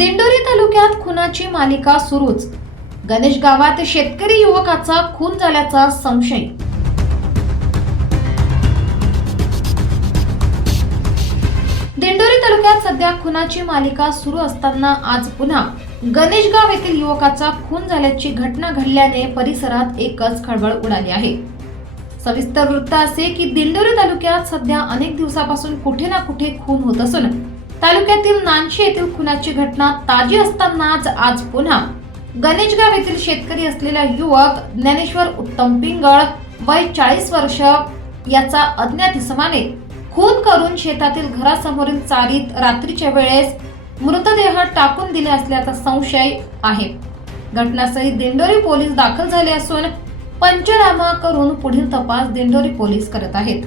दिंडोरी तालुक्यात खुनाची मालिका सुरूच. गणेश गावात शेतकरी युवकाचा खून झाल्याचा संशय. दिंडोरी तालुक्यात सध्या खुनाची मालिका सुरू असताना आज पुन्हा गणेशगाव येथील युवकाचा खून झाल्याची घटना घडल्याने परिसरात एकच खळबळ उडाली आहे. सविस्तर वृत्त असे की दिंडोरी तालुक्यात सध्या अनेक दिवसापासून कुठे ना कुठे खून होत असून तालुक्यातील नानशी येथील खुनाची घटना ताजी असतानाच आज पुन्हा. गणेशगाव येथील शेतकरी असलेला युवक ज्ञानेश्वर उत्तम पिंगळ वय चाळीस वर्ष याचा अज्ञात इसमाने खून करून शेतातील घरासमोरील चारीत रात्रीच्या वेळेस मृतदेह टाकून दिले असल्याचा संशय आहे. घटनास्थळी दिंडोरी पोलीस दाखल झाले असून पंचनामा करून पुढील तपास दिंडोरी पोलीस करत आहेत.